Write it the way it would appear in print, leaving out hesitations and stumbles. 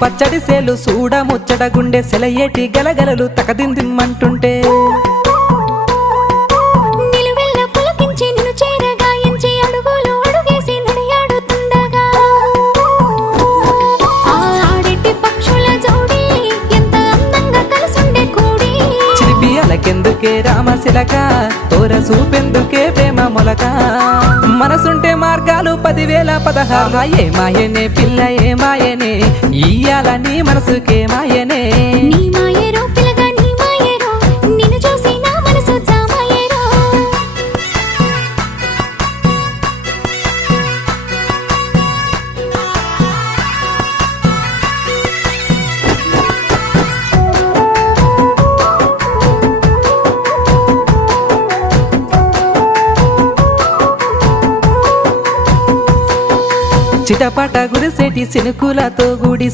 పచ్చడి సేలు సూడ ముచ్చట గుండె సెలయేటి గలగలలు తకదిందిమ్మంటుంటే నిలువెల్ల పులకించి నిన్ను చేరగాయించి అడుగులు అడుగేసి నడియాడుతుండగా ఆడెట్టి పక్షుల జోడి ఎంత అందంగా కలుసుండే కూడి చిలిపి అలకెందుకే రామశిలక తోర సూపెందుకే ప్రేమ మొలక మనసుంటే మార్గాలు 10,016 ఏ మాయనే పిల్ల ఏ మాయనే ఇయ్యాల నీ మనసుకే మాయనే నీ మాయేరో పిల్లగా నీ మాయేరో నిన్ను చూసి నా మనసు జామాయేరో చిటపట గురిసేటి సినుకులతో గుడి